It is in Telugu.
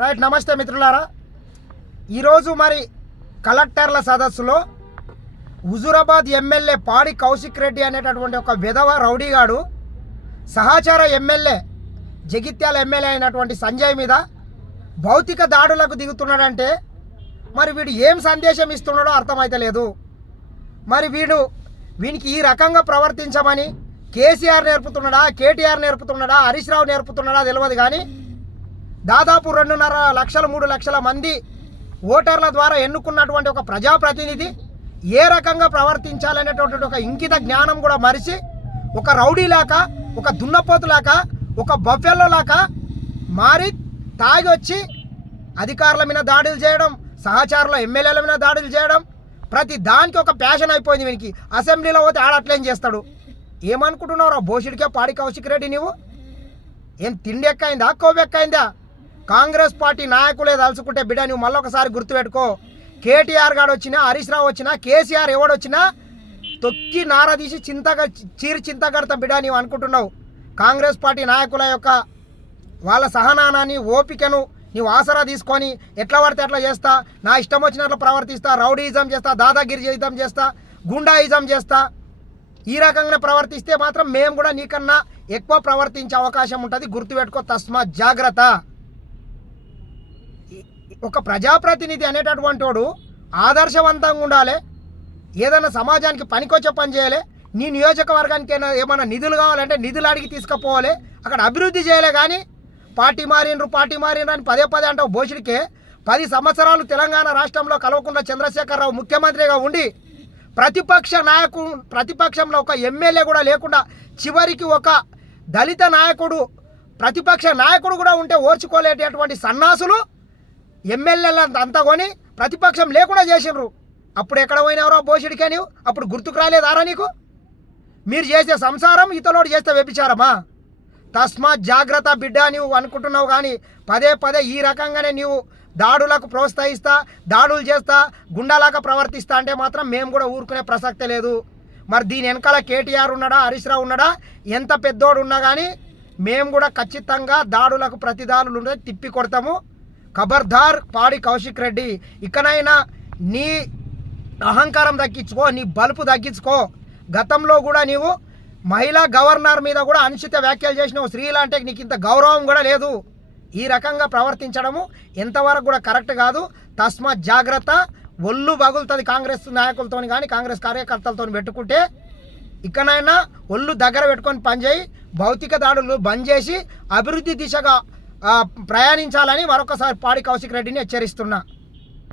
రైట్. నమస్తే మిత్రులారా. ఈరోజు మరి కలెక్టర్ల సదస్సులో హుజూరాబాద్ ఎమ్మెల్యే పాడి కౌశిక్ రెడ్డి అనేటటువంటి ఒక విధవ రౌడీగాడు సహచార ఎమ్మెల్యే జగిత్యాల ఎమ్మెల్యే అయినటువంటి సంజయ్ మీద భౌతిక దాడులకు దిగుతున్నాడంటే మరి వీడు ఏం సందేశం ఇస్తున్నాడో అర్థమైతలేదు. మరి వీనికి ఈ రకంగా ప్రవర్తించమని కేసీఆర్ నేర్పుతున్నాడా, కేటీఆర్ నేర్పుతున్నాడా, హరీష్ రావు నేర్పుతున్నాడా తెలియదు. కానీ దాదాపు 2.5 లక్షల 3 లక్షల మంది ఓటర్ల ద్వారా ఎన్నుకున్నటువంటి ఒక ప్రజాప్రతినిధి ఏ రకంగా ప్రవర్తించాలనేటువంటి ఒక ఇంకిత జ్ఞానం కూడా మరిచి ఒక రౌడీలాగా, ఒక దున్నపోతులాగా, ఒక బఫెల్లోలాగా మారి తాగి వచ్చి అధికారుల మీద దాడులు చేయడం, సహచారుల ఎమ్మెల్యేల మీద దాడులు చేయడం, ప్రతి దానికి ఒక ప్యాషన్ అయిపోయింది వీనికి. అసెంబ్లీలో పోతే ఆడట్లేం చేస్తాడు. ఏమనుకుంటున్నావు బోషుడికే పాడి కౌశిక్ రెడ్డి? నువ్వు ఏం తిండి ఎక్కైందా, కొవ్వు ఎక్కైందా? కాంగ్రెస్ పార్టీ నాయకులే తలుచుకుంటే బిడ్డ నువ్వు మళ్ళీ ఒకసారి గుర్తుపెట్టుకో. కేటీఆర్ గారు వచ్చినా, హరీష్ రావు వచ్చినా, కేసీఆర్ ఎవడొచ్చినా తొక్కి నారదీసి చింతగడతా బిడ్డ నీవు అనుకుంటున్నావు. కాంగ్రెస్ పార్టీ నాయకుల యొక్క వాళ్ళ సహనానాన్ని, ఓపికను నీవు ఆసరా తీసుకొని ఎట్లా పడితే అట్లా చేస్తా, నా ఇష్టం వచ్చినట్లు ప్రవర్తిస్తా, రౌడీయిజం చేస్తా, దాదాగిరిజం చేస్తా, గుండాయిజం చేస్తా, ఈ రకంగా ప్రవర్తిస్తే మాత్రం మేము కూడా నీకన్నా ఎక్కువ ప్రవర్తించే అవకాశం ఉంటుంది. గుర్తుపెట్టుకో, తస్మాత్ జాగ్రత్త. ఒక ప్రజాప్రతినిధి అనేటటువంటి వాడు ఆదర్శవంతంగా ఉండాలి. ఏదైనా సమాజానికి పనికొచ్చే పని చేయాలి. నీ నియోజకవర్గానికి ఏమైనా నిధులు కావాలంటే నిధులు అడిగి తీసుకుపోవాలి, అక్కడ అభివృద్ధి చేయలే. కానీ పార్టీ మారిండ్రు అని పదే అంటావు. భోషుడికే 10 సంవత్సరాలు తెలంగాణ రాష్ట్రంలో కల్వకుంట్ల చంద్రశేఖరరావు ముఖ్యమంత్రిగా ఉండి ప్రతిపక్షంలో ఒక ఎమ్మెల్యే కూడా లేకుండా చివరికి ఒక దళిత నాయకుడు, ప్రతిపక్ష నాయకుడు కూడా ఉంటే ఓర్చుకోలేటటువంటి సన్నాసులు ఎమ్మెల్యేలంతా అంతా కొని ప్రతిపక్షం లేకుండా చేసినారు. అప్పుడు ఎక్కడ పోయినారో భోషుడికే నీవు? అప్పుడు గుర్తుకు రాలేదారా నీకు? మీరు చేసే సంసారం ఇతరుడు చేస్తే వ్యభిచారమా? తస్మాత్ జాగ్రత్త బిడ్డ నీవు అనుకుంటున్నావు. కానీ పదే ఈ రకంగానే నీవు దాడులకు ప్రోత్సహిస్తా, దాడులు చేస్తా, గుండాలాగా ప్రవర్తిస్తా అంటే మాత్రం మేము కూడా ఊరుకునే ప్రసక్తే లేదు. మరి దీని వెనకాల కేటీఆర్ ఉన్నాడా, హరీష్ రావు ఉన్నాడా, ఎంత పెద్దోడు ఉన్నా కానీ మేము కూడా ఖచ్చితంగా దాడులకు ప్రతిదాడులు ఉండే తిప్పి కొడతాము. ఖబర్దార్ పాడి కౌశిక్ రెడ్డి, ఇకనైనా నీ అహంకారం తగ్గించుకో, నీ బలుపు తగ్గించుకో. గతంలో కూడా నీవు మహిళా గవర్నర్ మీద కూడా అనుచిత వ్యాఖ్యలు చేసినావు. స్త్రీల అంటే నీకు ఇంత గౌరవం కూడా లేదు. ఈ రకంగా ప్రవర్తించడము ఎంతవరకు కూడా కరెక్ట్ కాదు. తస్మాత్ జాగ్రత్త. ఒళ్ళు బగులుతుంది కాంగ్రెస్ నాయకులతో కానీ, కాంగ్రెస్ కార్యకర్తలతో పెట్టుకుంటే. ఇకనైనా ఒళ్ళు దగ్గర పెట్టుకొని పనిచేయి. భౌతిక దాడులు బంద్ చేసి అభివృద్ధి దిశగా ప్రయాణించాలని మరొకసారి పాడి కౌశిక్ రెడ్డిని హెచ్చరిస్తున్నా.